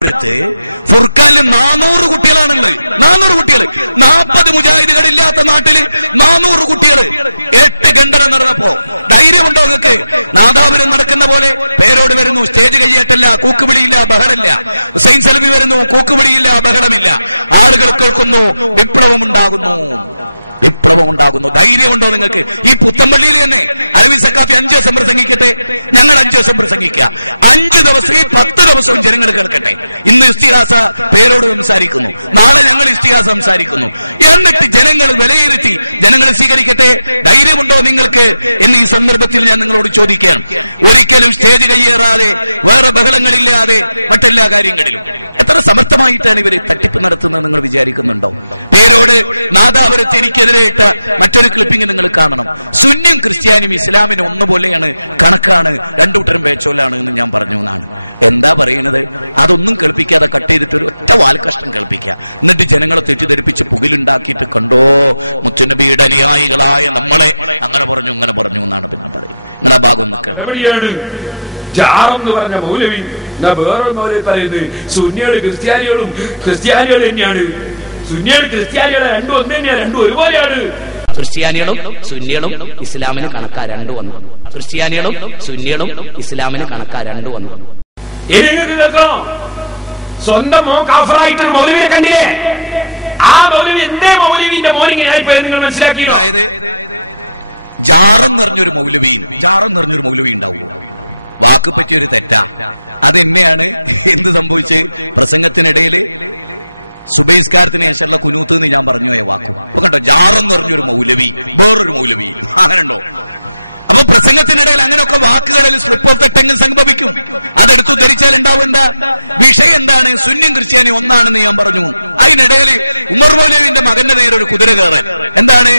ഫുർഖാനിൽ 400 കുട്ടികളാണുള്ളത്. 400 കുട്ടികൾ. 40 മുജാഹിദുകളില്ലാത്ത നാട്ടില് 400 കുട്ടികൾ 8 ഖണ്ഡനം നടന്നപ്പോ ധൈര്യമുണ്ടോ നിങ്ങൾക്ക്? നാദാപുരം നടക്കുന്ന പോലെ പേരോട് വരുന്നു, സ്റ്റേജ് കയ്യേറ്റല്ല, കൂക്കുവിളിയില്ല, ബഹളമില്ല. ഹുസൈൻ സലഫി വരുന്നു, കൂക്കുവിളിയില്ല, ബഹളമില്ല. ആളുകൾ കേൾക്കുന്നു, വിപ്ലവം ഉണ്ടാകുന്നു. ധൈര്യമുണ്ടോ നിങ്ങൾക്ക്? ഈ പുത്തമ്പള്ളിയിൽ തന്നെ അലവി സഖാഫി 5 ദിവസം പ്രസംഗിക്കട്ടെ, ഞങ്ങൾ 5 ദിവസം പ്രസംഗിക്കുക. 5 ദിവസം ഈ 10 ദിവസവും ജനങ്ങൾ കേൾക്കട്ടെ. ഇന്ന് ഇസ്തിഹാസ പേരോട് സംസാരിക്കുന്നു, നാളെ ഞങ്ങൾ ഇസ്തിഹാസ സംസാരിക്കുന്നു. എന്നിട്ട് ജനങ്ങൾ വിലയിരുത്തി ജനങ്ങൾ സ്വീകരിക്കട്ടെ. ധൈര്യമുണ്ടോ നിങ്ങൾക്ക് എന്ന് ഈ സന്ദർഭത്തിൽ ഞാൻ നിങ്ങളോട് ചോദിക്കുകയാണ്. ഒരിക്കലും സ്റ്റേജ് കയ്യേറാതെ, വേറെ ബഹളങ്ങളില്ലാതെ, മറ്റെല്ലാ കാര്യങ്ങളിലും എത്ര സമർത്ഥമായിട്ടാണ് ഇവര് തട്ടിപ്പ് നടത്തുന്നത് നിങ്ങൾ വിചാരിക്കുന്നുണ്ടോ? പേരോട് നാദാപുരത്തിനെതിരെ ഇട്ട മറ്റൊരു ക്ലിപ്പിംഗ് നിങ്ങൾ കാണണം. സുന്നിയും ക്രിസ്ത്യാനിയും ഇസ്ലാമിനും ഒന്നുപോലെയാണ്, കണക്കാണ്, രണ്ടുകൂട്ടരും പേച്ചോലാണ് എന്ന് ഞാൻ പറഞ്ഞു എന്നാണ്. എന്താ പറയുന്നത്? അതൊന്നും കേൾപ്പിക്കാതെ കട്ട് ചെയ്തിട്ട് ഒരു ഒറ്റ വാൽക്കഷ്ടം കേൾപ്പിക്കുക. എന്നിട്ട് ജനങ്ങളെ തെറ്റിദ്ധരിപ്പിച്ച് പുകിലുണ്ടാക്കിയിട്ട് കണ്ടോ മുത്തുനബിയുടെ അനുയായികളായ നമ്മളെ അങ്ങനെ പറഞ്ഞു ഇങ്ങനെ പറഞ്ഞു എന്നാണ് പിന്നെ പറയും. നിങ്ങളാ ഭാഗം പറഞ്ഞ മൗലവി വേറെ മൗലവി പറയുന്നത് സുന്നികളും ക്രിസ്ത്യാനികളും തന്നെയാണ്. സുന്നികളും ക്രിസ്ത്യാനികളും രണ്ടും ഒന്ന് തന്നെയാണ്, രണ്ടും ഒരുപോലെയാണ്. ക്രിസ്ത്യാനികളും സുന്നികളും ഇസ്ലാമിന് കണക്കാ രണ്ടു വന്നു. ക്രിസ്ത്യാനികളും സുന്നികളും ഇസ്ലാമിന് കണക്കാ രണ്ടു വന്നു. സ്വന്തം മോൻ കാഫറായിട്ടൊരു മൗലവിയെ കണ്ടില്ലേ? ആ മൗലവി എന്തേ മൗലവിന്റെ മോനിങ്ങനായിപ്പോയി നിങ്ങൾ മനസ്സിലാക്കി? അതായത് ജാറെന്ന് പറഞ്ഞൊരു മൗലവി ഉണ്ടാവുമോ? വാക്ക് പറ്റിയൊരു തെറ്റാ. അതെന്നെയാണ് എന്ത് സംഭവിച്ച് പ്രസംഗത്തിനിടയില് സുബൈസ്കാരത്തിന് ശേഷമുള്ള കുനൂത്ത് എന്ന് ഞാൻ പറഞ്ഞു പോയ വാക്കും. അപ്പൊ കണ്ടോ, ജാറെന്ന് പറഞ്ഞൊരു മൗലവി, വേറൊരു മൗലവി, അങ്ങനെ ഉണ്ടോ? അപ്പൊ പ്രസംഗത്തിനിടയിൽ അങ്ങനെയൊക്കെ വാക്കുകളിൽ സ്ലിപ്പ് ഓഫ് ദ ടങ് സംഭവിക്കും. അതെടുത്തു ധരിച്ചാൽ ഉണ്ടാവും എന്താ വിഷയം? എന്താണ്? സുന്നിയും ക്രിസ്ത്യാനിയും ഒന്നാണെന്ന് ഞാൻ പറഞ്ഞു. അതിനിടയിൽ ഉമർ മൗലവിന്റെ മകന്റെ നേരെ ഒരു കുതിര കയറൽ. എന്താണ്?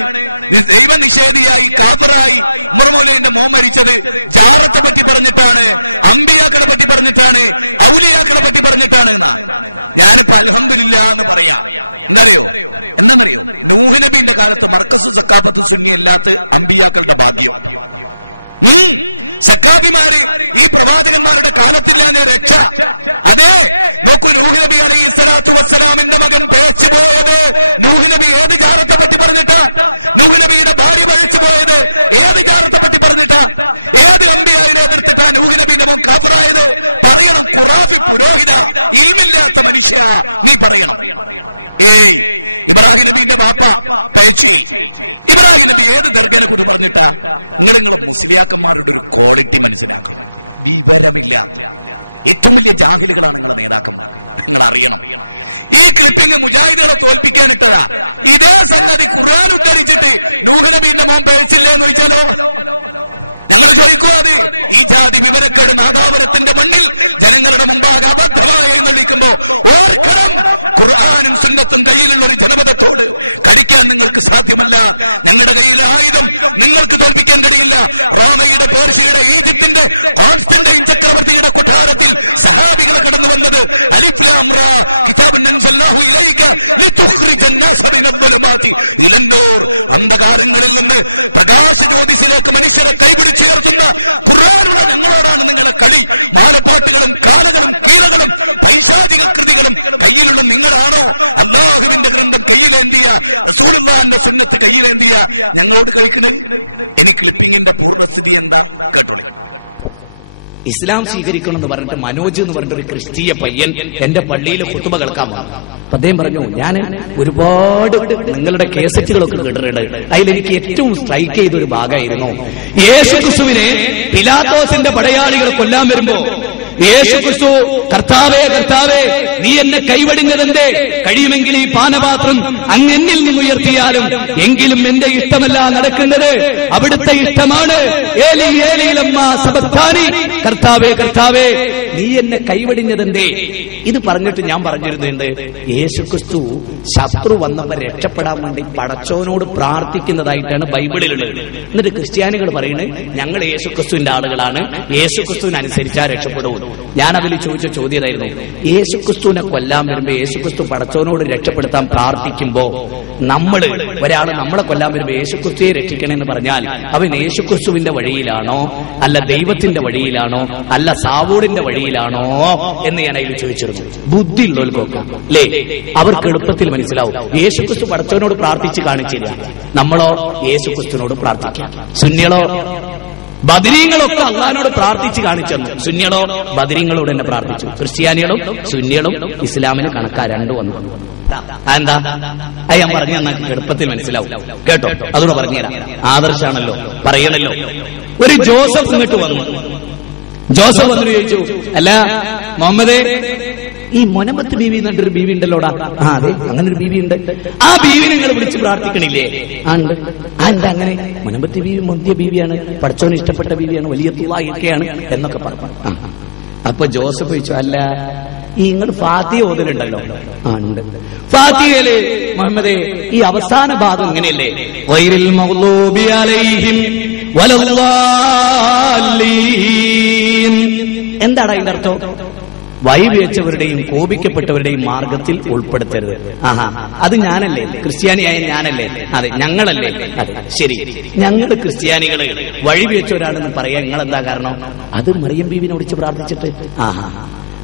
ദൈവനിഷേധിയായി കാഫിറായി ഉമർ മൗലവിന്റെ മോൻ മരിച്ചത് ജാറത്തെ പറ്റി പറഞ്ഞിട്ടാണ്, അമ്പിയാക്കളെ പറ്റി പറഞ്ഞിട്ടാണ്, ഔലിയാക്കളെ പറ്റി പറഞ്ഞിട്ടാണ് എന്നാ. ഞാനിപ്പോ അൽഹംദുലില്ലാ എന്ന് പറയാ. എന്താണെന്നറിയോ? നൂഹ് നബിന്റെ കാലത്ത് മർക്കസു സക്കാഫത്ത് സുന്നി അല്ലാത്ത അമ്പിയാക്കളുടെ ഭാഗ്യം. സക്കാഫിമാര് ഈ പ്രവാചകന്മാരുടെ കാലത്തില്ലാതെ രക്ഷ. അതെ, നോക്കൂ, നൂഹ് നബി അലൈഹി സ്വലാത്തു വസ്സലാമിന്റെ മകൻ പിഴച്ചു പോയത് നൂഹ് നബി ഏത് ജാറത്തെ പറ്റി പറഞ്ഞിട്ടാ? നൂഹ് നബിയുടെ ഭാര്യ പിഴച്ചു പോയത് ഏത് ജാറത്തെ പറ്റി പറഞ്ഞിട്ടാ? ഏത് അമ്പിയായിനെ എതിർത്തിട്ടാ നൂഹ് നബിന്റെ മോൻ കാഫിറായത്? പറയണം. ഖുറാഫി പുരോഹിത, ഇൽമില്ലാത്ത മനുഷ്യ, നീ പറയണം. ഇബ്രാഹിം നബിന്റെ ബാപ്പ പേച്ചി. ഇബ്രാഹിം നബി ഏത് ദർഗനെ കുറിച്ച് പറഞ്ഞിട്ടാ? നിങ്ങളെ മുസ്ലിയാക്കന്മാരുടെ ഒരു ക്വാളിറ്റി മനസ്സിലാക്കണം. വിവരമില്ലാത്ത ഏറ്റവും വലിയ ജാഹിലുകളാണ് നിങ്ങളെ നേതാക്കന്മാർ. നിങ്ങൾ അറിയണം. ഈ ക്ലിപ്പിംഗ് മുജാഹിദുകളെ തോൽപ്പിക്കാനിട്ടതാ. ഇതേ സംഗതി ഖുർആൻ ഉദ്ധരിച്ചിട്ട് നൂഹ് നബിന്റെ മോൻ പേഴ്സില്ലേ എന്ന് ചോദിച്ചാലോ? ഞങ്ങൾ ചോദിക്കുക. അത് ഈ ജാതി വിവരക്കേട് നാദാപുരത്തിന്റെ മണ്ണിൽ ജനങ്ങളുടെ മുമ്പാകെ അബദ്ധമായി എഴുന്നള്ളിക്കുമ്പോ ഓർക്കണം, ഖുർആനും സുന്നത്തും കയ്യിലുള്ള ഒരു ജനപദത്തോട് കടിക്കാൻ നിങ്ങൾക്ക് സാധ്യമല്ല. ഞങ്ങളുടെ കയ്യിലെ ആയുധം നിങ്ങൾക്ക് തോൽപ്പിക്കാൻ കഴിയില്ല. റോമയുടെ, പേർഷ്യയുടെ, ഈജിപ്തിന്റെ, കോൺസ്റ്റന്റൈൻ ചക്രവർത്തിയുടെ കൊട്ടാരത്തിൽ സഹാബികൾ കടന്നു വന്നത് അലിഫ് ലാം റാ കിതാബുൻ അൻസൽനാഹു ഇലൈക ലിതുഖ്രിജൻ നാസ മിനദ്ദുലുമാതി ഇലന്നൂർ. അന്ധകാരങ്ങളിൽ നിന്ന് പ്രകാശ ജ്യോതിസിലേക്ക് മനുഷ്യരെ കൈപിടിച്ച് ചേർത്തുന്ന ഖുർആനുള്ള ഞങ്ങളോടാണ് നിങ്ങളെ കളി. മാലപ്പാട്ടുകളും കാലകളും കീലകളും പൈശാചിക കൃതികളും കയ്യിലുള്ള നിങ്ങളാണോ? അല്ലാഹുവിന്റെ ഗ്രന്ഥം കയ്യിലേന്തിയ, റസൂലുള്ളാഹിന്റെ സുന്നത്ത് കയ്യിലേന്തിയ ഞങ്ങളോട് കളിക്കുന്നത്? ഇനി ക്ലിപ്പിംഗിന്റെ പൂർവ്വസ്ഥിതി എന്താ കേട്ടോളി. ഇസ്ലാം സ്വീകരിക്കണം എന്ന് പറഞ്ഞിട്ട് മനോജ് എന്ന് പറഞ്ഞിട്ട് ഒരു ക്രിസ്തീയ പയ്യൻ എന്റെ പള്ളിയിൽ ഖുതുബ കേൾക്കാൻ വന്നു. അദ്ദേഹം പറഞ്ഞു, ഞാൻ ഒരുപാട് നിങ്ങളുടെ കേസറ്റുകളൊക്കെ കേട്ടിട്ടുണ്ട്. അതിലെനിക്ക് ഏറ്റവും സ്ട്രൈക്ക് ചെയ്ത ഒരു ഭാഗമായിരുന്നു യേശുക്രിസ്തുവിനെ പിലാത്തോസിന്റെ പടയാളികൾ കൊല്ലാൻ വരുമ്പോ യേശുക്രിസ്തു, കർത്താവേ കർത്താവേ നീ എന്നെ കൈവടിഞ്ഞതെന്തേ? കഴിയുമെങ്കിൽ ഈ പാനപാത്രം അങ്ങ് എന്നിൽ നിന്ന് ഉയർത്തിയാലും, എങ്കിലും എന്റെ ഇഷ്ടമല്ല നടക്കുന്നത്, അവിടുത്തെ ഇഷ്ടമാണ്. ഏലി ഏലി ലമ്മാ സബഖ്താനി, കർത്താവേ കർത്താവേ നീ എന്നെ കൈവടിഞ്ഞതെന്തേ? ഇത് പറഞ്ഞിട്ട് ഞാൻ പറഞ്ഞിരുന്നുണ്ട്, യേശുക്രിസ്തു ശത്രു വന്നപ്പോ രക്ഷപ്പെടാൻ വേണ്ടി പടച്ചോനോട് പ്രാർത്ഥിക്കുന്നതായിട്ടാണ് ബൈബിളിലുള്ളത്. എന്നിട്ട് ക്രിസ്ത്യാനികൾ പറയുന്നത് ഞങ്ങൾ യേശുക്രിസ്തുവിന്റെ ആളുകളാണ്, യേശുക്രിസ്തുവിനനുസരിച്ചാ രക്ഷപ്പെടും. ഞാൻ അതിൽ ചോദിച്ച ചോദ്യമായിരുന്നു, യേശുക്രിസ്തുവിനെ കൊല്ലാൻ വരുമ്പോ യേശുക്രിസ്തു പടച്ചവനോട് രക്ഷപ്പെടുത്താൻ പ്രാർത്ഥിക്കുമ്പോ ഒരാൾ നമ്മളെ കൊല്ലാൻ വരുമ്പോ യേശുക്രിസ്തുയെ രക്ഷിക്കണമെന്ന് പറഞ്ഞാൽ അവൻ യേശുക്രിസ്തുവിന്റെ വഴിയിലാണോ അല്ല ദൈവത്തിന്റെ വഴിയിലാണോ അല്ല സാവൂടിന്റെ വഴിയിലാണോ എന്ന് ഞാൻ അതിൽ ചോദിച്ചിരുന്നു. ബുദ്ധിയുള്ളവർക്കൊക്കെ അല്ലേ, അവർക്ക് എളുപ്പത്തിൽ മനസ്സിലാവും. യേശുക്രിസ്തു പടച്ചവനോട് പ്രാർത്ഥിച്ച് കാണിച്ചില്ല, നമ്മളോ യേശുക്രിസ്തുവിനോട് പ്രാർത്ഥിക്കാം. സുന്നികളോ ബദരീങ്ങളൊക്കെ അള്ളാഹിനോട് പ്രാർത്ഥിച്ച് കാണിച്ചെന്നു, സുന്നികളോ ബദരീങ്ങളോട് തന്നെ പ്രാർത്ഥിച്ചു. ക്രിസ്ത്യാനികളും സുന്നികളും ഇസ്ലാമിന് കണക്കാ രണ്ടു വന്നു. എന്താ ഞാൻ പറഞ്ഞു തന്നാൽ എളുപ്പത്തിൽ മനസ്സിലാവും കേട്ടോ. അതോട് പറഞ്ഞുതരാം, ആദർശാണല്ലോ പറയണല്ലോ. ഒരു ജോസഫ് ഇങ്ങോട്ട് വന്നു. ജോസഫ് വന്നിട്ട് ചോദിച്ചു, അല്ല മുഹമ്മദേ, ഈ മൊനമ്പത്ത് ബീവി എന്നിട്ടൊരു ബീവി ഉണ്ടല്ലോടാ. അതെ, അങ്ങനെ ഒരു ബീവി ഉണ്ട്. ആ ബീവി നിങ്ങൾ വിളിച്ച് പ്രാർത്ഥിക്കണില്ലേ? ഉണ്ട്. എന്താ അങ്ങനെ? മൊനമ്പത്ത് ബീവി മുന്തിയ ബീവിയാണ്, പഠിച്ചവന് ഇഷ്ടപ്പെട്ട ബീവിയാണ്, വലിയ തുള്ളയൊക്കെയാണ് എന്നൊക്കെ പറഞ്ഞു. അപ്പൊ ജോസഫ് ചോദിച്ചു, അല്ല ഈ നിങ്ങൾ ഫാത്തിഹ ഓതലുണ്ടല്ലോ? ഉണ്ട്. ഫാത്തിഹയില് മുഹമ്മദേ ഈ അവസാന ഭാഗം ഇങ്ങനെയല്ലേ, ഗൈറിൽ മഗ്ദൂബി അലൈഹിം വലദ്ദാലീൻ. എന്താണ് അതിന്റെ അർത്ഥം? വഴിവെച്ചവരുടെയും കോപിക്കപ്പെട്ടവരുടെയും മാർഗത്തിൽ ഉൾപ്പെടുത്തരുത്. അത് ഞാനല്ലേ, ക്രിസ്ത്യാനിയായ ഞാനല്ലേ? അതെ, ഞങ്ങളല്ലേ? അതെ, ശരി, ഞങ്ങൾ ക്രിസ്ത്യാനികള് വഴിവെച്ചവരാണെന്ന് പറയാൻ നിങ്ങൾ എന്താ കാരണം? അത് മറിയം ബീവിനെ വിളിച്ച് പ്രാർത്ഥിച്ചിട്ട്.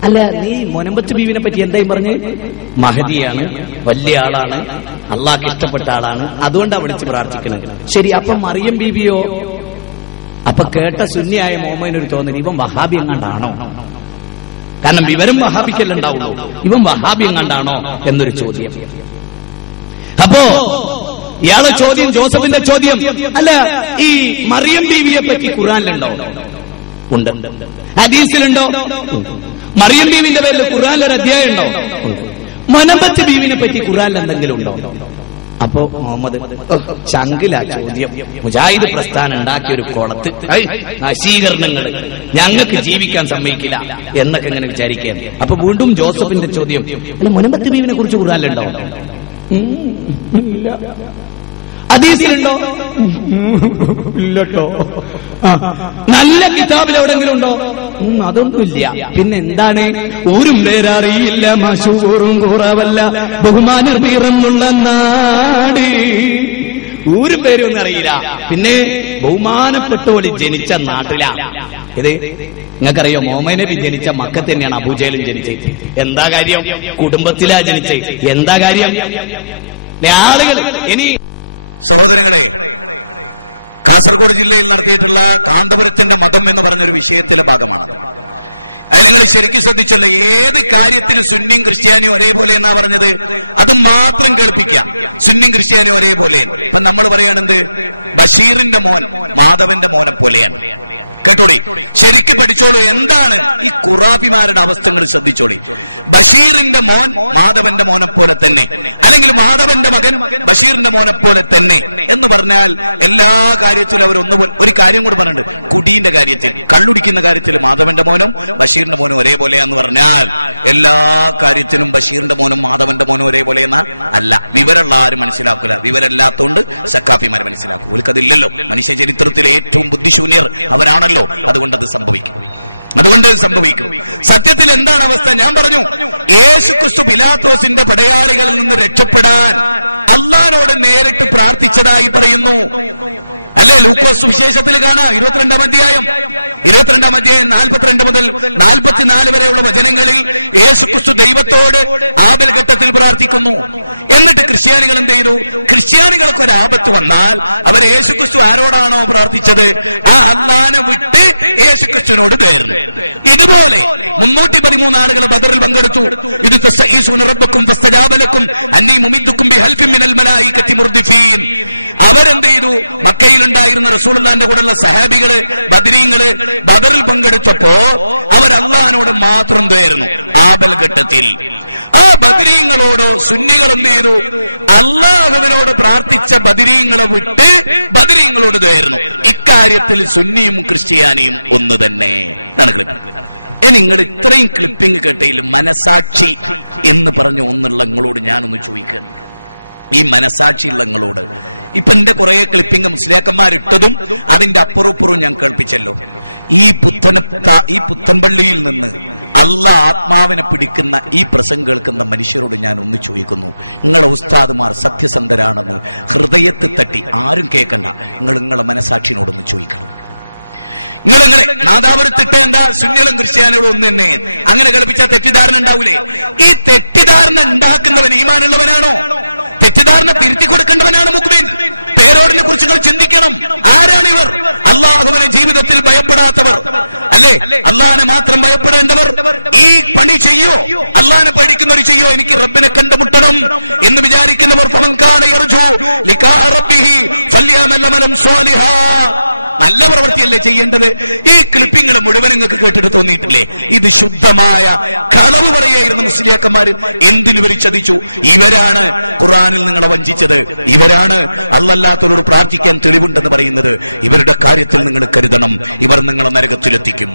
അല്ല, നീ മൊനമ്പത്ത് ബീവിനെ പറ്റി എന്തായും പറഞ്ഞ്? മഹദിയാണ്, വലിയ ആളാണ്, അള്ളാഹ്ക്ക് ഇഷ്ടപ്പെട്ട ആളാണ്, അതുകൊണ്ടാ വിളിച്ച് പ്രാർത്ഥിക്കുന്നത്. ശരി, അപ്പൊ മറിയം ബീവിയോ? അപ്പൊ കേട്ട സുന്നിയായ മോമനൊരു തോന്നൽ, ഇവൻ വഹാബി എങ്ങാണ്ടാണോ? കാരണം വിവരം വഹാബിക്കല്ലുണ്ടാവുള്ളൂ, ഇവൻ വഹാബി എങ്ങാണ്ടാണോ എന്നൊരു ചോദ്യം. അപ്പോ ഇയാളെ ചോദ്യം, ജോസഫിന്റെ ചോദ്യം, അല്ല ഈ മറിയം ബീവിയെ പറ്റി ഖുർആനിലുണ്ടോ? ഉണ്ട്. ഹദീസിലുണ്ടോ? മറിയം ബീവിന്റെ പേരിൽ ഖുർആനിലൊരു അധ്യായം ഉണ്ടോ? മൊനമ്പത്ത് ബീവിനെ പറ്റി ഖുർആനിൽ എന്തെങ്കിലും ഉണ്ടോ? അപ്പോ മുഹമ്മദ് ചങ്കില ചോദ്യം, മുജാഹിദ് പ്രസ്ഥാനം ഉണ്ടാക്കിയ ഒരു കുളത്ത് നശീകരണങ്ങൾ ഞങ്ങൾക്ക് ജീവിക്കാൻ സമ്മതിക്കില്ല എന്നൊക്കെ ഇങ്ങനെ വിചാരിക്കുകയാണ്. അപ്പൊ വീണ്ടും ജോസഫിന്റെ ചോദ്യം, അല്ല മൊനമ്പത്ത് ബീവിനെ കുറിച്ച് ഖുർആനിലുണ്ടോ? ഇല്ല. ഹദീസിലുണ്ടോ? ഇല്ലട്ടോ. നല്ല കിതാബിൽ എവിടെങ്കിലും ഉണ്ടോ? അതൊന്നുമില്ല. പിന്നെ എന്താണ്? ഊരും പേരറിയില്ല, മശൂറും കുറവല്ല, ബഹുമാനം പിറന്നുള്ള നാട്. ഊരും പേരൊന്നും അറിയില്ല, പിന്നെ ബഹുമാനപ്പെട്ടോളി ജനിച്ച നാട്ടിലാ. ഇത് നിങ്ങൾക്കറിയോ? മുഹമ്മദ് നബി ജനിച്ച മക്കത്ത് തന്നെയാണ് അബൂജഹലും ജനിച്ചത്. എന്താ കാര്യം? കുടുംബത്തിലാ ജനിച്ചത്. എന്താ കാര്യം? ആളുകൾ ഇനി സഹോദരങ്ങളെ, കാസർഗോഡ് ജില്ലയിൽ നടത്തിയിട്ടുള്ള കാന്തപുരത്തിന്റെ മതം എന്ന് പറഞ്ഞൊരു വിഷയത്തിലെ ഭാഗമാണ്. അത് നിങ്ങൾ ശരിക്കും ശ്രദ്ധിച്ചല്ലോ. ഏത് കാര്യത്തിലും സുന്നിയും ക്രിസ്ത്യാനിയും ഒരേപോലെ എന്നാ പറഞ്ഞത്, അത് മാത്രം കേൾപ്പിക്കുക. സുന്നിയും ക്രിസ്ത്യാനിയും ഒരേപോലെ. ഇപ്പൊ നമ്മൾ പറയാണെന്ത്, ബഷീറിന്റെ മോൻ മാധവന്റെ മോനെ പോലെയാണ്. കേട്ടോളി, ശരിക്കും പഠിച്ചോളൂ. എന്താണ് ഈ ഖുറാഫിമാരുടെ അവസ്ഥകൾ ശ്രദ്ധിച്ചോളി. ബഷീറിന്റെ മോൻ മാധവന്റെ മോനെ പോലെ തന്നെ, അല്ലെങ്കിൽ മാധവന്റെ മകൻ ബഷീറിന്റെ മോനെ പോലെ തന്നെ എന്ന് പറഞ്ഞാൽ എല്ലാ കാര്യത്തിലും അവർ ഒരു കാര്യം കൂടി പറഞ്ഞിട്ടുണ്ട്. കുടീന്റെ കാര്യത്തിൽ, കള്ളുടിക്കുന്ന കാര്യത്തിൽ മാധവന്റെ മോനും ബഷീറിന്റെ മോനും ഒരേപോലെയാന്ന് പറഞ്ഞാൽ എല്ലാ കാര്യത്തിലും ബഷീറിന്റെ മോനും മാധവന്റെ മോനും ഒരേപോലെ എന്നാ അല്ല. വിവരമുള്ള ആരും മനസ്സിലാക്കില്ല. വിവരമില്ലാത്തതുകൊണ്ട് സക്കാഫിമാർ മനസ്സിലാക്കും. ഓൽക്കതില്ലല്ലോ. മനുഷ്യ ചരിത്രത്തിലെ ഏറ്റവും ബുദ്ധിശൂന്യർ അവരാണല്ലോ. അതുകൊണ്ട് അത് സംഭവിക്കും. സത്യത്തിൽ എന്താണ് അവസ്ഥ? ഞാൻ പറഞ്ഞു, യേശുക്രിസ്തു പിലാത്തോസിന്റെ പടയാളികളിൽ നിന്ന് രക്ഷപ്പെടാൻ അള്ളാഹിനോട് നേരിട്ട് പ്രാർത്ഥിച്ചതായി പറയുന്നു. അല്ലേ? ലൂക്കോസ് സുവിശേഷത്തിൽ കാണാം 22-ാം അധ്യായം 42 മുതൽ 44 വരെയുള്ള വചനങ്ങളിൽ യേശുക്രിസ്തു ദൈവത്തോട് ആപൽ ഘട്ടത്തിൽ പ്രാർത്ഥിക്കുന്നു. എന്നിട്ട് ക്രിസ്ത്യാനികൾ എന്ത് ചെയ്തു? ക്രിസ്ത്യാനികൾക്ക് ഒരു ആപത്ത് വന്നാൽ അവർ യേശുക്രിസ്തു ആരോടാണോ പ്രാർത്ഥിച്ചത് ആ അള്ളാനെ വിട്ട് യേശുക്രിസ്തുവിനോട് തേർന്നു. ഇതുപോലെ 313 ആളുകൾ ബദറിൽ പങ്കെടുത്തു. ഇത് അവരെന്ത് ചെയ്തു? മക്കയിലുണ്ടായിരുന്ന റസൂലുള്ളാഹിന്റെ കൂടെയുള്ള സഹാബികള് ബദരീങ്ങള് ബദറിൽ പങ്കെടുത്തപ്പോ അവർ അള്ളാഹിനോട് മാത്രം തേർന്നു ആബൽ ഘട്ടത്തിൽ. ആ ബദരീങ്ങളോടോ സുന്നികൾ എന്ത് ചെയ്തു? അള്ളാഹുവിനോട് പ്രാർത്ഥിച്ച ബദരീങ്ങളെ വിട്ട് ബദരീങ്ങളോട് തേർന്നു. ഇക്കാര്യത്തിൽ സുന്നിയും ക്രിസ്ത്യാനിയും ഒന്ന് തന്നെ. നിങ്ങൾ ഇത്രയും ക്ലിപ്പിംഗ് കേട്ടതിൽ മനസാക്ഷി എന്ന് പറഞ്ഞ ഒന്നുള്ള നിങ്ങളോട് ഞാനൊന്ന് ചോദിക്കുന്നു. ഈ മനസാക്ഷിയുള്ളങ്ങളോട് ഇപ്പൊ എന്റെ കുറെ ക്ലിപ്പിംഗ് മുസ്ലിയാക്കന്മാരിട്ടതും അതിന്റെ അപ്പുറപ്പുറവും ഞാൻ കേൾപ്പിച്ചല്ലോ. ഈ പുത്തൻപള്ളിയിൽ നിന്ന് അള്ളാഹ് ആത്മാവിനെ പിടിക്കുന്ന ഈ പ്രസംഗം കേൾക്കുന്ന മനുഷ്യരോട് ഞാൻ ഒന്ന് ചോദിക്കുന്നു, നിങ്ങളെ ഉസ്താദുമാർ സത്യസന്ധരാണെന്ന് ഹൃദയത്തിൽ തട്ടി ആരും കേൾക്കണ്ട, നിങ്ങളെ മനസാക്ഷിനോടൊന്ന് ചോദിക്കണം. നിങ്ങളെ നാദാപുരത്തിട്ട് എന്താ സുന്നികളും ക്രിസ്ത്യാനികളും ഒന്ന് തന്നെ അങ്ങനെ കളിപ്പിച്ച തെറ്റിദ്ധാരണ ഉണ്ടാവൂലേ? ഈ തെറ്റിദ്ധാരണ ഉണ്ടാക്കുന്നവൻ ഈമാനുള്ളവനാണോ? തെറ്റിദ്ധാരണ തിരുത്തി കൊടുക്കേണ്ടവനാണ് മുഖ്മിൻ. പേരോടിനെ കുറിച്ച് നിങ്ങൾ ചിന്തിക്കണം. ആരാണിവർ? അള്ളാഹുവിനെ ജീവിതത്തിൽ ഭയപ്പെടാത്തവർ അല്ലേ? അള്ളാഹിനെ മാത്രം ഭയപ്പെടേണ്ടവർ ഈ പണി ചെയ്യോ? അള്ളാഹിനെ പേടിക്കുന്നവർ ചെയ്യോ? എനിക്ക് റബ്ബിനെ കണ്ടുമുട്ടണം എന്ന് വിചാരിക്കുന്നവർ നല്ല പ്രവൃത്തിയല്ലേ ചെയ്യേണ്ടത്? ഈ ക്ലിപ്പിങ്ങൾ മുഴുവൻ നിങ്ങൾക്ക് കേട്ടിട്ട് തോന്നിയിട്ടില്ലേ? ഇത് ശുദ്ധമായ കളവ് പറയായിരുന്നു മുസ്ലിയാക്കന്മാർ. എന്തിനിവർ ചതിച്ചു? ഇവരാണ് ഖുർആനിൽ നിങ്ങളെ വഞ്ചിച്ചത്. ഇവരാണ് അല്ലാത്തവരോട് പ്രാർത്ഥിക്കാൻ തെളിവുണ്ടെന്ന് പറയുന്നത്. ഇവരുടെ കാര്യത്തിൽ നിങ്ങൾ കരുതണം, ഇവർ നിങ്ങളെ നരകത്തിലെത്തിക്കും.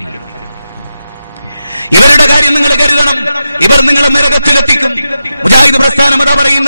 ഇവരുടെ കാര്യം നിങ്ങൾ കരുതണം, ഇവർ നിങ്ങളെ നരകത്തിലെത്തിക്കും. മുജാഹിദ് പ്രസ്ഥാനം അതാ പറയുന്നത്.